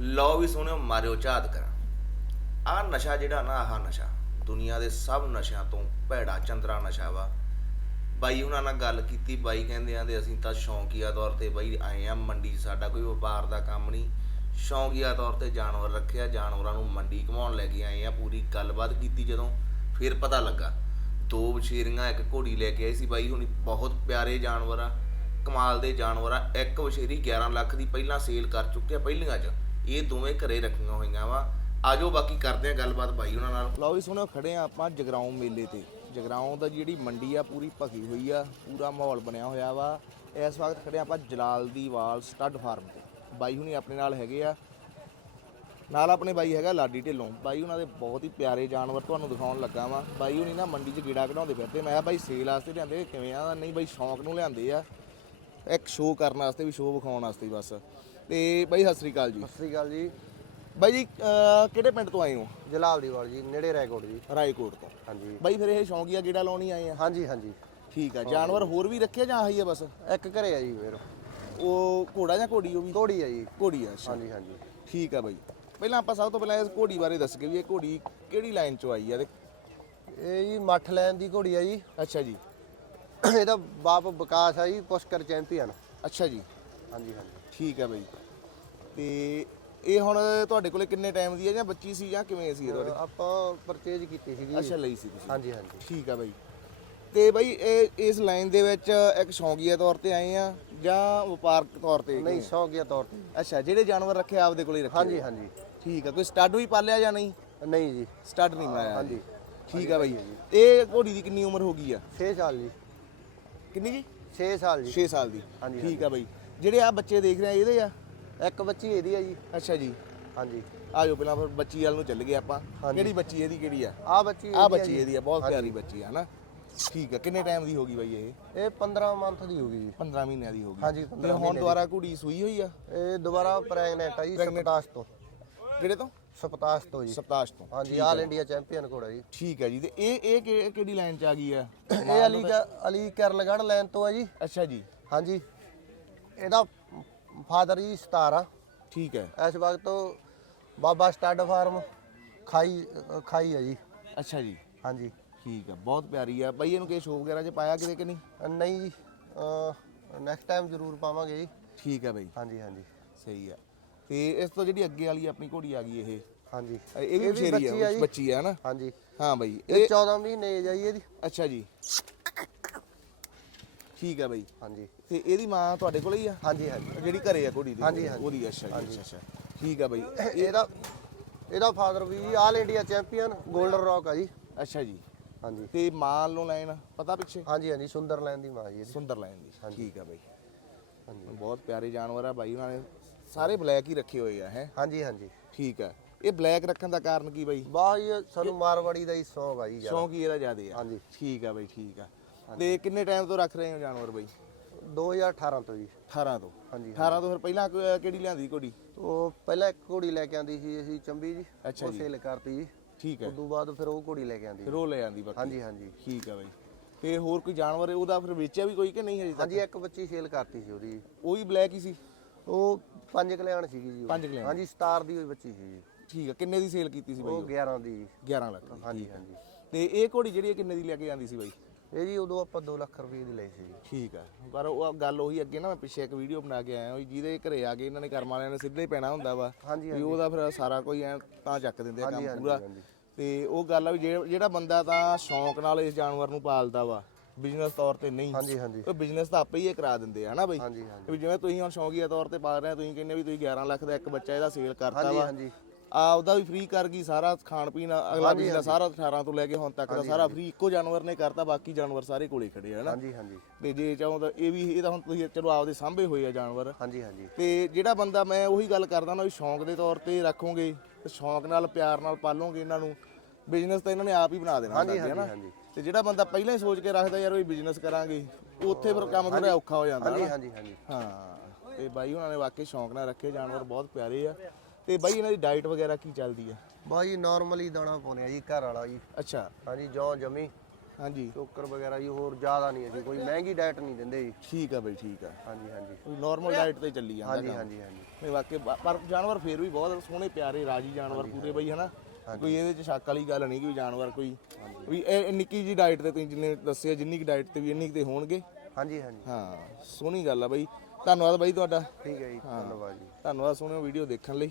ਲਓ ਵੀ ਸੋਹਣਿਓ ਮਾਰਿਓ ਝਾਤ ਕਰਾਂ। ਆਹ ਨਸ਼ਾ ਜਿਹੜਾ ਨਾ, ਆਹ ਨਸ਼ਾ। ਦੁਨੀਆ ਦੇ ਸਭ ਨਸ਼ਿਆਂ ਤੋਂ ਭੈੜਾ ਚੰਦਰਾ ਨਸ਼ਾ ਵਾ। ਬਾਈ ਉਹਨਾਂ ਨਾਲ ਗੱਲ ਕੀਤੀ, ਬਾਈ ਕਹਿੰਦੇ ਆਂਦੇ ਅਸੀਂ ਤਾਂ ਸ਼ੌਂਕੀਆ ਤੌਰ ਤੇ ਬਾਈ ਆਏ ਆ, ਮੰਡੀ 'ਚ ਸਾਡਾ ਕੋਈ ਵਪਾਰ ਦਾ ਕੰਮ ਨਹੀਂ। ਸ਼ੌਂਕੀਆ ਤੌਰ ਤੇ ਜਾਨਵਰ ਰੱਖਿਆ, ਜਾਨਵਰਾਂ ਨੂੰ ਮੰਡੀ ਘਮਾਉਣ ਲੈ ਕੇ ਆਏ ਆ, ਪੂਰੀ ਗੱਲਬਾਤ ਕੀਤੀ ਜਦੋਂ, ਫਿਰ ਪਤਾ ਲੱਗਾ। ਦੋ ਵਛੇਰੀਆਂ, ਇੱਕ ਘੋੜੀ ਲੈ ਕੇ ਆਏ ਸੀ ਬਾਈ ਹੁਣੀ, ਬਹੁਤ ਪਿਆਰੇ ਜਾਨਵਰ ਆ, ਕਮਾਲ ਦੇ ਜਾਨਵਰ ਆ। ਇੱਕ ਵਛੇਰੀ 11 ਲੱਖ ਦੀ ਪਹਿਲਾਂ ਸੇਲ ਕਰ ਚੁੱਕੇ ਪਹਿਲੀਆਂ 'ਚ। ਇਹ ਦੋਵੇਂ ਘਰੇ ਰੱਖੀਆਂ ਹੋਈਆਂ ਵਾ। ਆਜੋ ਬਾਕੀ ਕਰਦੇ ਆ ਗੱਲਬਾਤ ਬਾਈ ਉਹਨਾਂ ਨਾਲ। ਲਓ ਵੀ ਸੁਣੋ, ਖੜੇ ਆ ਆਪਾਂ ਜਗਰਾਉਂ ਮੇਲੇ ਤੇ। ਜਗਰਾਉਂ ਦਾ ਜਿਹੜੀ ਮੰਡੀ ਆ, ਪੂਰੀ ਭਖੀ ਹੋਈ ਆ, ਪੂਰਾ ਮਾਹੌਲ ਬਣਿਆ ਹੋਇਆ ਵਾ। ਇਸ ਵਕਤ ਖੜੇ ਆ ਆਪਾਂ ਜਲਾਲ ਦੀ ਵਾਲ ਸਟੱਡ ਫਾਰਮ ਤੇ। ਬਾਈ ਹੁਣੀ ਆਪਣੇ ਨਾਲ ਹੈਗੇ ਆ। ਨਾਲ ਆਪਣੇ ਬਾਈ ਹੈਗਾ ਲਾਡੀ ਢਿੱਲੋਂ। ਬਾਈ ਉਹਨਾਂ ਦੇ ਬਹੁਤ ਹੀ ਪਿਆਰੇ ਜਾਨਵਰ ਤੁਹਾਨੂੰ ਦਿਖਾਉਣ ਲੱਗਾ ਵਾਂ। ਬਾਈ ਹੁਣੀ ਨਾ ਮੰਡੀ 'ਚ ਗੇੜਾ ਕਢਾਉਂਦੇ ਫਿਰਦੇ। ਮੈਂ ਕਿਹਾ ਬਾਈ ਸੇਲ ਵਾਸਤੇ ਲਿਆਂਦੇ ਕਿਵੇਂ ਆ? ਨਹੀਂ ਬਾਈ ਸ਼ੌਂਕ ਨੂੰ ਲਿਆਂਦੇ ਆ। ਇੱਕ ਸ਼ੋਅ ਕਰਨ ਵਾਸਤੇ ਵੀ ਸ਼ੋਅ ਵਿਖਾਉਣ ਵਾਸਤੇ ਬਸ। ਤੇ ਬਾਈ ਸਤਿ ਸ੍ਰੀ ਅਕਾਲ ਜੀ। ਸਤਿ ਸ੍ਰੀ ਅਕਾਲ ਜੀ। ਬਾਈ ਜੀ ਅਹ ਕਿਹੜੇ ਪਿੰਡ ਤੋਂ ਆਏ ਹੋ? ਜਲਾਲਦੀਵਾਲ ਜੀ ਨੇੜੇ ਰਾਏਕੋਟ ਜੀ। ਰਾਏਕੋਟ ਤੋਂ। ਹਾਂਜੀ। ਬਾਈ ਫਿਰ ਇਹ ਸ਼ੌਂਕੀਆ ਗੇੜਾ ਲਾਉਣੀ ਆਏ ਆ? ਹਾਂਜੀ ਹਾਂਜੀ। ਠੀਕ ਆ ਜਾਨਵਰ ਹੋਰ ਵੀ ਰੱਖੇ ਜਾਂ ਆਹੀ ਆ ਬਸ? ਇੱਕ ਘਰੇ ਆ ਜੀ ਫਿਰ। ਉਹ ਘੋੜਾ ਜਾਂ ਘੋੜੀ ਉਹ ਵੀ? ਘੋੜੀ ਆ ਜੀ। ਘੋੜੀ ਆ ਅੱਛਾ। ਹਾਂਜੀ ਹਾਂਜੀ। ਠੀਕ ਆ ਬਾਈ। ਪਹਿਲਾਂ ਆਪਾਂ ਸਭ ਤੋਂ ਪਹਿਲਾਂ ਇਸ ਘੋੜੀ ਬਾਰੇ ਦੱਸ ਕੇ ਵੀ ਇਹ ਘੋੜੀ ਕਿਹੜੀ ਲਾਈਨ ਚੋਂ ਆਈ ਆ ਤੇ ਇਹ ਜੀ ਮੱਠ ਲੈਣ ਦੀ ਘੋੜੀ ਆ ਜੀ। ਅੱਛਾ ਜੀ। ਇਹਦਾ ਬਾਪ ਵਿਕਾਸ ਆ ਜੀ ਪੁਸ਼ਕਰ ਚੈਂਪੀਅਨ। ਅੱਛਾ ਜੀ। ਹਾਂਜੀ ਹਾਂਜੀ। ਠੀਕ ਆ ਬਾਈ। ਤੇ ਇਹ ਹੁਣ ਤੁਹਾਡੇ ਕੋਲੇ ਕਿੰਨੇ ਟਾਈਮ ਦੀ ਹੈ ਜਾਂ ਬੱਚੀ ਸੀ ਜਾਂ ਕਿਵੇਂ ਸੀ ਇਹ ਤੁਹਾਡੇ? ਆਪਾਂ ਪਰਚੇਜ ਕੀਤੀ ਸੀਗੀ। ਅੱਛਾ ਲਈ ਸੀ ਤੁਸੀਂ? ਹਾਂਜੀ ਹਾਂਜੀ। ਠੀਕ ਆ ਬਾਈ। ਤੇ ਬਾਈ ਇਹ ਇਸ ਲਾਈਨ ਦੇ ਵਿੱਚ ਇੱਕ ਸ਼ੌਂਕੀਆ ਤੌਰ ਤੇ ਆਏ ਆ ਜਾਂ ਵਪਾਰਕ ਤੌਰ ਤੇ ਨਹੀਂ ਸ਼ੌਕੀਆ ਤੌਰ ਤੇ। ਅੱਛਾ ਜਿਹੜੇ ਜਾਨਵਰ ਰੱਖੇ ਆਪਦੇ ਕੋਲੇ ਰੱਖੇ ਹਾਂਜੀ ਹਾਂਜੀ। ਠੀਕ ਆ ਕੋਈ ਸਟੱਡ ਵੀ ਪਾਲਿਆ ਜਾਂ ਨਹੀਂ? ਨਹੀਂ ਜੀ। ਸਟੱਡ ਨਹੀਂ ਬਣਾਇਆ ਹਾਂਜੀ। ਠੀਕ ਆ ਬਾਈ। ਇਹ ਘੋੜੀ ਦੀ ਕਿੰਨੀ ਉਮਰ ਹੋ ਗਈ ਆ? 6 ਸਾਲ ਜੀ। ਕਿੰਨੀ ਜੀ? 6 ਸਾਲ ਜੀ। 6 ਸਾਲ ਦੀ। ਹਾਂਜੀ, ਠੀਕ ਆ ਬਾਈ। ਜਿਹੜੇ ਆ ਬੱਚੇ ਦੇਖ ਰਹੇ ਆ ਇਹਦੇ ਆ? ਇੱਕ ਬੱਚੀ ਇਹਦੀ ਆ ਜੀ। ਅੱਛਾ ਜੀ। ਹਾਂਜੀ। ਆਜੋ ਪਹਿਲਾਂ ਫਿਰ ਬੱਚੀ ਵਾਲ ਨੂੰ ਚੱਲ ਗਏ ਆਪਾਂ। ਹਾਂਜੀ। ਕਿਹੜੀ ਬੱਚੀ ਇਹਦੀ ਕਿਹੜੀ ਆ? ਆ ਬੱਚੀ ਆ ਇਹਦੀ ਬੱਚੀ ਜੀ। ਇਹਦੀ ਆ ਬਹੁਤ। ਪਿਆਰੀ ਬੱਚੀ ਆ ਹਨਾ? ਠੀਕ ਆ ਕਿੰਨੇ ਟਾਈਮ ਦੀ ਹੋ ਗਈ ਬਾਈ ਇਹ? ਇਹ 15 ਮੰਥ ਦੀ ਹੋ ਗਈ ਜੀ। 15 ਮਹੀਨਿਆਂ ਦੀ ਹੋ ਗਈ। ਹਾਂਜੀ, ਤੇ 15 ਹੁਣ ਮਹੀਨੇ ਦੁਬਾਰਾ ਕੁੜੀ ਸੂਈ ਹੋਈ ਆ? ਇਹ ਦੁਬਾਰਾ ਪ੍ਰੈਗਨੈਂਟ ਆ ਜੀ ਸਪਤਾਸ ਤੋਂ। ਕਿਹੜੇ ਤੋਂ? ਸਪਤਾਸ ਤੋਂ ਜੀ। ਸਪਤਾਸ਼ ਤੋਂ। ਹਾਂਜੀ ਆਲ ਇੰਡੀਆ ਚੈਂਪੀਅਨ ਘੋੜਾ ਜੀ। ਠੀਕ ਹੈ ਜੀ ਤੇ ਇਹ ਇਹ ਕਿ- ਕਿਹੜੀ ਲਾਈਨ ਚ ਆ ਗਈ ਆ? ਇਹ ਅਲੀ ਅਲੀ ਕਰਲਗੜ ਲੈਣ ਤੋਂ ਆ ਜੀ। ਅੱਛਾ ਜੀ। ਹਾਂਜੀ। ਇਹਦਾ ਫਾਦਰ ਜੀ ਸਤਾਰਾ। ਠੀਕ ਹੈ। ਇਸ ਵਕਤ ਬਾਬਾ ਸਟੱਡ ਫਾਰਮ ਖਾਈ ਖਾਈ ਆ ਜੀ। ਅੱਛਾ ਜੀ। ਹਾਂਜੀ। ਠੀਕ ਆ ਬਹੁਤ ਪਿਆਰੀ ਆ ਬਾਈ ਇਹਨੂੰ ਕਿਸੇ ਸ਼ੋਅ ਵਗੈਰਾ ਚ ਪਾਇਆ ਕਿਤੇ ਕਿ ਨਹੀਂ? ਨਹੀਂ ਜੀ ਨੈਕਸਟ ਟਾਈਮ ਜ਼ਰੂਰ ਪਾਵਾਂਗੇ ਜੀ। ਠੀਕ ਆ ਬਾਈ। ਹਾਂਜੀ ਹਾਂਜੀ। ਸਹੀ ਆ ਤੇ ਇਸ ਤੋਂ ਜਿਹੜੀ ਅੱਗੇ ਵਾਲੀ ਆਪਣੀ ਘੋੜੀ ਆ ਗਈ ਇਹ। ਹਾਂਜੀ। ਇਹ ਵੀ ਬੱਚੀ ਆ। ਬੱਚੀ ਆ ਨਾ? ਹਾਂਜੀ। ਹਾਂ ਬਾਈ ਇਹ ਇਹ 14 ਮਹੀਨੇ age ਆ ਜੀ ਇਹਦੀ। ਅੱਛਾ ਜੀ। ਠੀਕ ਆ ਬਾਈ। ਹਾਂਜੀ। ਤੇ ਇਹਦੀ ਮਾਂ ਤੁਹਾਡੇ ਕੋਲ ਹੀ ਆ? ਹਾਂਜੀ ਹਾਂਜੀ। ਜਿਹੜੀ ਘਰੇ ਆ ਘੋੜੀ ਦੀ? ਹਾਂਜੀ, ਹਾਂਜੀ। ਉਹਦੀ ਅੱਛਾ ਜੀ ਅੱਛਾ ਅੱਛਾ। ਠੀਕ ਆ ਬਾਈ। ਇਹਦਾ ਇਹਦਾ ਫਾਦਰ ਵੀ all India champion golden rock ਆ ਜੀ। ਅੱਛਾ ਜੀ। ਹਾਂਜੀ। ਤੇ ਮਾਂ ਨੂੰ ਲਾਈਨ ਪਤਾ ਪਿੱਛੇ? ਹਾਂਜੀ ਹਾਂਜੀ ਸੁੰਦਰਲੈਂਡ ਦੀ ਮਾਂ ਜੀ ਇਹਦੀ। ਸੁੰਦਰ ਲਾਈਨ ਦੀ ਠੀਕ ਆ ਬਾਈ। ਹਾਂਜੀ। ਬਹੁਤ ਪਿਆਰੇ ਜਾਨਵਰ ਆ ਬਾਈ ਉਹਨਾਂ ਨੇ ਸਾਰੇ ਬਲੈਕ ਹੀ ਰੱਖੇ ਹੋਏ ਆ ਹੈ? ਹਾਂਜੀ ਹਾਂਜੀ। ਠੀਕ ਆ। ਇਹ ਬਲੈਕ ਰੱਖਣ ਦਾ ਕਾਰਨ ਕੀ ਬਾਈ? ਬਾਈ ਇਹ ਸਾਨੂੰ ਮਾਰਵਾੜੀ ਦਾ ਹੀ ਸ਼ੌਂਕ ਆ ਜੀ। ਸ਼ੌਂਕ ਹੀ ਇਹਦਾ ਜ਼ਿਆਦੇ ਆ। ਹਾਂਜੀ। ਠੀਕ ਆ ਬਾਈ ਠੀਕ ਆ। ਤੇ ਕਿੰਨੇ ਟਾਈਮ ਤੋਂ ਰੱਖ ਰਹੇ ਹੋ ਜਾਨਵਰ ਬਾਈ? 2018 ਤੋਂ ਜੀ। 18 ਤੋਂ। ਹਾਂਜੀ 18 ਤੋਂ ਫਿਰ ਪਹਿਲਾਂ ਕ- ਕਿਹੜੀ ਲਿਆਂਦੀ ਘੋੜੀ? ਉਹ ਪਹਿਲਾਂ ਇੱਕ ਘੋੜੀ ਲੈ ਕੇ ਆਂਦੀ ਸੀ ਅਸੀਂ ਚੰਬੀ ਜੀ। ਅੱਛਾ ਉਹ ਜੀ। ਸੇਲ ਕਰਤੀ ਜੀ। ਠੀਕ ਹੈ। ਉਸ ਤੋਂ ਬਾਅਦ ਫਿਰ ਉਹ ਘੋੜੀ ਲੈ ਕੇ ਆਂਦੀ। ਫਿਰ ਉਹ ਲੈ ਆਂਦੀ ਬਾਕੀ। ਹਾਂਜੀ ਹਾਂਜੀ। ਠੀਕ ਆ ਬਾਈ। ਤੇ ਹੋਰ ਕੋਈ ਜਾਨਵਰ ਉਹਦਾ ਫਿਰ ਵੇਚਿਆ ਵੀ ਕੋਈ ਕਿ ਨਹੀਂ ਹਜੇ ਤੱਕ? ਹਾਂਜੀ ਇੱਕ ਬੱਚੀ ਸੇਲ ਕਰਤੀ ਸੀ ਉਹਦੀ। ਉਹ ਵੀ ਬਲੈਕ ਹੀ ਸੀ? ਉਹ ਪੰਜ ਕਲਿਆਣ ਸੀਗੀ ਜੀ ਉਹ। ਪੰਜ ਕਲਿਆਣ। ਹਾਂਜੀ ਸਟਾਰ ਦੀ ਹੋਈ ਬੱਚੀ ਸੀ ਜੀ। ਠੀਕ ਆ ਕਿੰਨੇ ਦੀ ਸੇਲ ਕੀਤੀ ਸੀ ਬਾਈ ਉਹ 11 ਦੀ। ਜੀ 11 ਲੱਖ ਦੀ ਹਾਂਜੀ ਹਾਂਜੀ। ਤੇ ਇਹ ਘੋੜੀ ਜਿਹੜੀ ਕਿੰਨੇ ਦੀ ਲੈ ਕੇ ਜਾਂਦੀ ਸੀ ਬਾਈ? ਇਹ ਜੀ ਉਦੋਂ ਆਪਾਂ 2 ਲੱਖ ਰੁਪਏ ਦੀ ਲਈ ਸੀ। ਜੀ ਠੀਕ ਆ। ਪਰ ਉਹ ਗੱਲ ਉਹੀ ਅੱਗੇ ਨਾ ਮੈਂ ਪਿੱਛੇ ਇੱਕ ਵੀਡੀਓ ਬਣਾ ਕੇ ਆਇਆ ਵੀ ਜਿਹਦੇ ਘਰੇ ਆ ਕੇ ਇਹਨਾਂ ਨੇ ਕਰਮ ਵਾਲਿਆਂ ਨੇ ਸਿੱਧੇ ਹੀ ਪੈਣਾ ਹੁੰਦਾ ਵਾ ਹਾਂਜੀ ਵੀ ਉਹਦਾ ਫਿਰ ਸਾਰਾ ਕੋਈ ਐ ਤਾਂ ਚੱਕ ਦਿੰਦੇ ਆ ਕੰਮ ਪੂਰਾ। ਤੇ ਉਹ ਗੱਲ ਆ ਵੀ ਜਿਹੜਾ ਬੰਦਾ ਤਾਂ ਸ਼ੌਂਕ ਨਾਲ ਇਸ ਜਾਨਵਰ ਨੂੰ ਪਾਲਦਾ ਵਾ ਬਿਜ਼ਨਸ ਤੌਰ ਤੇ ਨਹੀਂ ਹਾਂਜੀ ਹਾਂਜੀ। ਉਹ ਬਿਜ਼ਨਸ ਤਾਂ ਆਪੇ ਹੀ ਇਹ ਕਰਾ ਦਿੰਦੇ ਆ ਹਨਾ ਬਈ? ਹਾਂਜੀ ਹਾਂਜੀ। ਵੀ ਜਿਵੇਂ ਤੁਸੀਂ ਹੁਣ ਸ਼ੌਂਕੀਆ ਤੌਰ ਤੇ ਪਾਲ ਰਹੇ ਆ ਤੁਸੀਂ ਕਹਿੰਦੇ ਵੀ ਤੁਸੀਂ 11 ਲੱਖ ਦਾ ਇੱਕ ਬੱਚਾ ਇਹਦਾ ਸੇਲ ਕਰਤਾ ਹਾਂਜੀ ਵਾ ਹਾਂਜੀ। ਆਪਦਾ ਵੀ ਫ੍ਰੀ ਕਰ ਗਈ ਸਾਰਾ ਖਾਣ ਪੀਣ ਅਗਲਾ ਹਾਂਜੀ, ਪਿਛਲਾ ਸਾਰਾ 18 ਤੋਂ ਲੈ ਕੇ ਹੁਣ ਤੱਕ ਦਾ ਸਾਰਾ ਫ੍ਰੀ ਇੱਕੋ ਜਾਨਵਰ ਨੇ ਕਰਤਾ ਬਾਕੀ ਜਾਨਵਰ ਸਾਰੇ ਕੋਲੇ ਖੜੇ ਆ ਹਨਾ? ਹਾਂਜੀ ਹਾਂਜੀ। ਤੇ ਜੇ ਚਾਹੋ ਤਾਂ ਇਹ ਵੀ ਇਹ ਤਾਂ ਹੁਣ ਤੁਸੀਂ ਚਲੋ ਆਪਦੇ ਸਾਂਭੇ ਹੋਏ ਆ ਜਾਨਵਰ। ਹਾਂਜੀ ਹਾਂਜੀ। ਤੇ ਜਿਹੜਾ ਬੰਦਾ ਮੈਂ ਉਹੀ ਗੱਲ ਕਰਦਾ ਨਾ ਵੀ ਸ਼ੌਂਕ ਦੇ ਤੌਰ ਤੇ ਰੱਖੋਗੇ ਤੇ ਸ਼ੌਂਕ ਨਾਲ ਪਿਆਰ ਨਾਲ ਪਾਲੋਗੇ ਇਹਨਾਂ ਨੂੰ ਬਿਜ਼ਨਸ ਤਾਂ ਇਹਨਾਂ ਨੇ ਆਪ ਹੀ ਬਣਾ ਦੇਣਾ ਹੁੰਦਾ ਹਾਂਜੀ ਹੈ ਨਾ ਹਾਂਜੀ। ਤੇ ਜਿਹੜਾ ਬੰਦਾ ਪਹਿਲਾਂ ਹੀ ਸੋਚ ਕੇ ਰੱਖਦਾ ਯਾਰ ਵੀ ਬਿਜ਼ਨਸ ਕਰਾਂਗੇ ਉੱਥੇ ਫਿਰ ਕੰਮ ਥੋੜਾ ਔਖਾ ਹੋ ਜਾਂਦਾ ਹਾਂਜੀ ਹਾਂਜੀ ਹਾਂ ਤੇ ਬਾਈ ਉਹਨਾਂ ਨੇ ਵਾਕਈ ਸ਼ੌਂਕ ਨਾਲ ਰੱਖੇ ਜਾਨਵਰ ਬਹੁਤ ਪਿਆਰੇ ਆ। ਤੇ ਬਾਈ ਇਹਨਾਂ ਦੀ ਡਾਈਟ ਵਗੈਰਾ ਕੀ ਚੱਲਦੀ ਆ ਬਾਈ ਨਾਰਮਲੀ ਦਾਣਾ ਪਾਉਨੇ ਆ ਜੀ ਘਰ ਵਾਲਾ ਜੀ। ਅੱਛਾ। ਹਾਂਜੀ ਜੌਂ ਜਮੀ। ਹਾਂਜੀ। ਚੋਕਰ ਵਗੈਰਾ ਜੀ ਹੋਰ ਜ਼ਿਆਦਾ ਨਹੀਂ ਅਸੀਂ ਕੋਈ ਮਹਿੰਗੀ ਡਾਈਟ ਨਹੀਂ ਦਿੰਦੇ ਜੀ। ਠੀਕ ਆ ਬਈ ਠੀਕ ਆ। ਹਾਂਜੀ ਹਾਂਜੀ। ਨਾਰਮਲ ਡਾਈਟ ਤੇ ਚੱਲੀ ਜਾਂਦਾ ਹਾਂਜੀ। ਹਾਂਜੀ ਹਾਂਜੀ। ਨਹੀਂ ਵਾਕਈ ਪਰ ਜਾਨਵਰ ਫੇਰ ਵੀ ਬਹੁਤ ਸੋਹਣੇ ਪਿਆਰੇ ਰਾਜੀ ਜਾਨਵਰ ਪੂਰੇ ਬਈ ਹਨਾ? ਕੋਈ ਇਹਦੇ ਚ ਸ਼ੱਕ ਵਾਲੀ ਗੱਲ ਨਹੀਂ ਕਿ ਜਾਨਵਰ ਕੋਈ ਵੀ ਇਹ ਨਿੱਕੀ ਜੀ ਡਾਈਟ ਤੇ ਤੁਸੀਂ ਜਿੰਨੇ ਦੱਸਿਆ ਜਿੰਨੀ ਕੀ ਡਾਈਟ ਤੇ ਵੀ ਇੰਨੀ ਕੁ ਤੇ ਹੋਣਗੇ। ਹਾਂਜੀ ਹਾਂਜੀ। ਹਾਂ ਸੋਹਣੀ ਗੱਲ ਆ ਬਈ। ਧੰਨਵਾਦ ਬਈ ਤੁਹਾਡਾ। ਠੀਕ ਹੈ ਜੀ ਧੰਨਵਾਦ ਜੀ। ਧੰਨਵਾਦ ਸੋਹਣੀ ਵੀਡੀਓ ਦੇਖਣ ਲਈ।